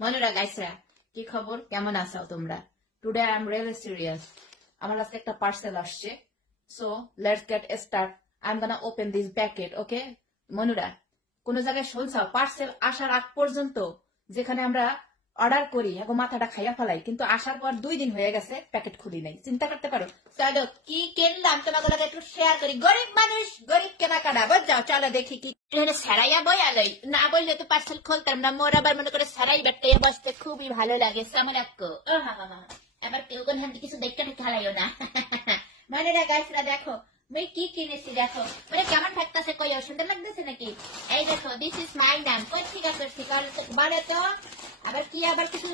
মনুরা গাইসরা কি খবর, কেমন আছো তোমরা? Today I am really serious. আমার কাছে একটা পার্সেল আসছে, so let's get start. I am gonna open this packet, okay? মনুরা, কোন জায়গায় শুনছাও পার্সেল আসার আগ পর্যন্ত যেখানে আমরা অর্ডার করি এখন মাথাটা খাইয়া ফেলাই, কিন্তু আসার পর 2 দিন হয়ে গেছে প্যাকেট খুলি নাই। চিন্তা করতে পারো কি কিনলাম, তোমাকে একটু শেয়ার করি। গরিব মানুষ, গরিব কেনাকাটা, বুঝাও। চলো দেখি কি সারাইয়া বই আলোই না বললে তো পার্সেল খুলতাম না। মোর আবার মনে করে সারাই বেটাইয়া বসতে খুবই ভালো লাগে। সামরাক্কো আবার কেউ কোন হাতে কিছু দেখতে খেলাইও না। মানে গাইসরা দেখো আমি কি কিনেছি, দেখো মানে কেমন থাকতেছে, কই সুন্দর লাগতেছে নাকি? এই দেখো, দিস ইজ মাই নাম। কই ঠিক আছে বলে তো আবার কি, আবার কিছু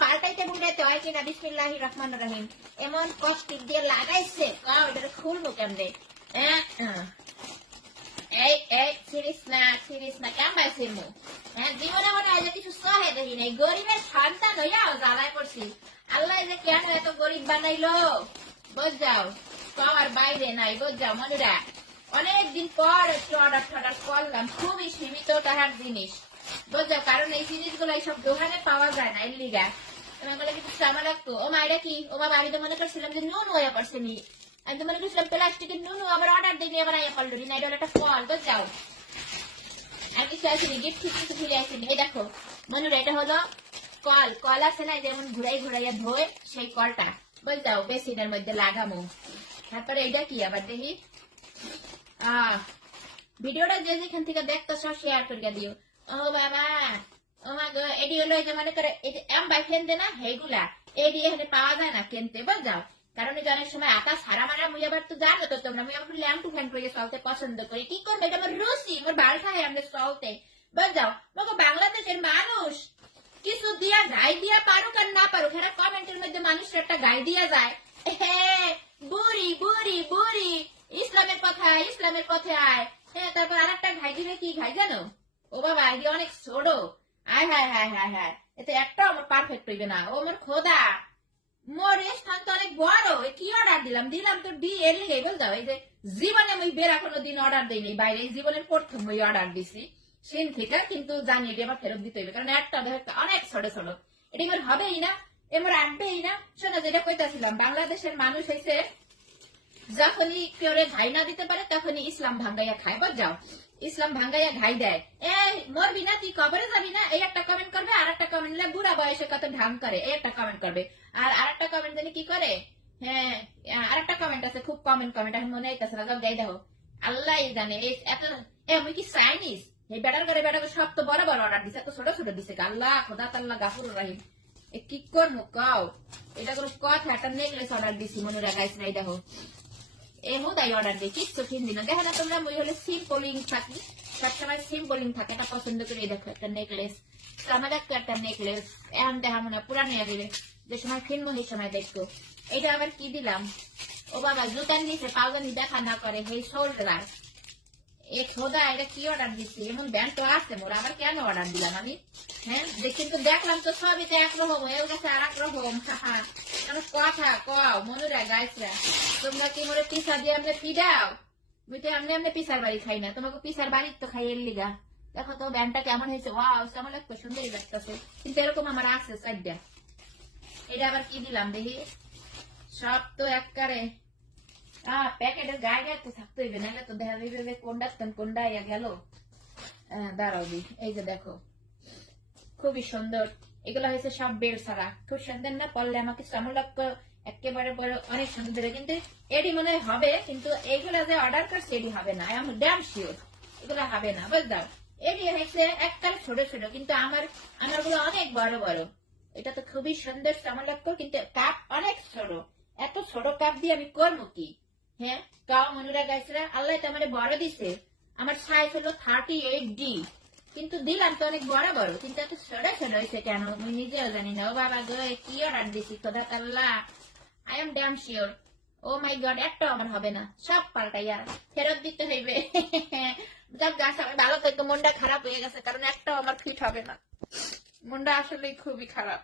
পাল্টাইতে বুঝাইতে হয় কিনা? বিসমিল্লাহির রহমানির রহিম। এমন কষ্টিক দিয়ে লাগাইছে, এটা খুলবো কেমনে? এই এই সিরিস না কেমন পাইছি মু? জীবনে মনে হয় যে কিছু সহে দেখি নাই। গরিবের সন্তান হইয়া জ্বালায় পড়ছি। আল্লাহ যে কেন এত গরিব বানাইলো বুঝাও, কমার বাইরে নাই। বুঝাও মনুরা, অনেকদিন পর একটু অর্ডার টর্ডার করলাম, খুবই সীমিত টাকার জিনিস বুঝাও, কারণ এই জিনিসগুলো এইসব দোকানে পাওয়া যায় না। এর লিগা তোমাকে কিছু সামান লাগতো। ও মা এটা কি? ও মা বাড়িতে মনে করছিলাম যে নুন হয়ে পড়ছে নি, আমি তো মনে করছিলাম প্লাস্টিকের নুন। আবার অর্ডার দিই আবার আইয়া পড়লো না, এটা একটা ফল। বুঝাও আর কিছু আসেনি, গিফট কিছু ঘুরে আসেনি। এই দেখো মনুরা, এটা হলো কল। কল আছে না যেমন ঘুরাইয়া ধোয়, সেই কলটা বুঝাও বেসিনের মধ্যে লাগামো। তারপরে এটা কি আবার দেখি, ভিডিওটা যে যেখান থেকে দেখতেছ শেয়ার করে দিও। ও বাবা, ও মা গো, এটি হলো এই যে মনে করে এই যে বাই ফেনতে না, হেগুলা এটি এখানে পাওয়া যায় না কিনতে বুঝাও। কারণ এই যে অনেক সময় আকাশ সারা মারা, মুই আবার তো জানো তো তোমরা, মুই আবার ল্যাম্পু ফ্যান করে চলতে পছন্দ করি। কি করবো, এটা আমার রুচি, আমার ভাল খাই আমরা চলতে বুঝাও। মগো বাংলাদেশের মানুষ কিছু দিয়া গাই দিয়া পারুক আর না পারুক, এরা কমেন্টের মধ্যে মানুষের একটা গাই দিয়া যায়, হ্যাঁ বুড়ি বুড়ি বুড়ি, ইসলামের কথা ইসলামের পথে আয়। হ্যাঁ, তারপর আর একটা ঘাই দিবে, কি ঘাই জানো? ও বাবা, এটি অনেক ছোট। আয় হায় হায় হায় হায়, এতে একটা আমার পারফেক্ট হইবে না। ও আমার খোদা, মোর স্থান তো অনেক বড়। কি অর্ডার দিলাম তো ডি এর লিগে বলতে হয় যে জীবনে আমি বেড়া কোনো দিন অর্ডার দিইনি বাইরে, জীবনের প্রথম ওই অর্ডার দিছি সেন থেকে, কিন্তু জানি এটি আবার ফেরত দিতে হইবে, কারণ একটা দেখতে অনেক ছোট ছোট, এটি আমার হবেই না, এবার আনবেই না। শোনো যেটা কইতাছিলাম, বাংলাদেশের মানুষ হয়েছে যখনই কেউ ঘাই না দিতে পারে তখনই ইসলাম ভাঙ্গাইয়া খায়। বুঝাও, ইসলাম ভাঙ্গাইয়া ঘাই দেয়। মরবি না, তুই কবরে যাবি না, এই একটা কমেন্ট করবে। আর একটা কমেন্ট বুড়া বয়সে কত ঢাং করে, এই একটা কমেন্ট করবে। আর আরেকটা কমেন্ট জানি কি করে, হ্যাঁ আরেকটা কমেন্ট আছে, খুব কমেন্ট আমি মনে হইতেছে না, যাই দেখো আল্লাহ জানে। এত আমি কি চাইনিজ এই বেটার করে সব তো বড় বড় অর্ডার দিছে, এত ছোট ছোট দিছে। আল্লাহ খোদা তাল্লাহ গাফুর রাহিম, কি করবো কাও? এটা কোনো কথা? একটা নেকলেস অর্ডার দিছি মনুরা গাইছে, এই দেখো এমনটাই অর্ডার দিই, কিচ্ছু কিনবি না। দেখো না তোমরা, মই হলে সিম্পলিং থাকি, সবসময় সিম্পলিং থাকে, এটা পছন্দ করে। দেখো একটা নেকলেস, আমার একটা নেকলেস এখন দেখাবো না, পুরানো যাবে, যে সময় কিনবো সেই সময় দেখবো। এটা আবার কি দিলাম, ও বাবা জুতার নিচে পাউজানি দেখা না করে, সেই শোল্ডার। এ খোদা, এটা কি অর্ডার দিচ্ছি? এমন ব্যান্ড তো আছে মোর, আবার কেন অর্ডার দিলাম আমি? হ্যাঁ কিন্তু দেখলাম তো সবই তো একরকম, এর কাছে আর একরকম। কথা কও মনুরা গাইছরা, তোমরা কি মোরে পিসা দিয়ে আমরা পিডাও? বুঝতে আমি পিসার বাড়ি খাই না, তোমাকে পিসার বাড়ির তো খাই এর লিগা। দেখো তো ব্যান্ডটা কেমন হয়েছে, ওয়াও আমার একটা সুন্দরই লাগতেছে, কিন্তু এরকম আমার আছে সাইডটা। এটা আবার কি দিলাম দেখি, সব তো একবারে প্যাকেটের গায়ে গায়ে তো থাকতে হইবে, নাহলে তো দেখা যাবে কোনটা কোনটা গেল। দাঁড়াও দি, এই যে দেখো খুবই সুন্দর। এগুলো হয়েছে সব বেল ছাড়া, খুব সুন্দর না? পড়লে আমাকে চামড়া একেবারে অনেক সুন্দর, কিন্তু এডি মনে হবে, কিন্তু এইগুলা যে অর্ডার করছে এডি হবে না, আমি ড্যাম শিওর এগুলো হবে না। বুঝলাম, এডি হয়েছে একবারে ছোট ছোট, কিন্তু আমার গুলো অনেক বড় বড়। এটা তো খুবই সুন্দর চামড়া, কিন্তু কাপ অনেক ছোট। এত ছোট কাপ দিয়ে আমি করবো কি? হ্যাঁ কাও মনুরা গাইছরা, আল্লাহ তো আমার বড় দিছে। আমার সাইজ হলো 38D, কিন্তু দিলাম তো অনেক বড় বড়, কিন্তু এত ছোট ছোট হয়েছে কেন আমি নিজেও জানি না। ও বাবা গো, কি অর্ডার দিছি খোদা তাল্লাহ, I am damn sure. Oh my God, একটাও আমার হবে না, সব পাল্টাইয়া ফেরত দিতে হইবে। যাক গাছ, আমি ভালো থাকতো, মনটা খারাপ হয়ে গেছে, কারণ একটাও আমার ফিট হবে না। মনটা আসলে খুবই খারাপ।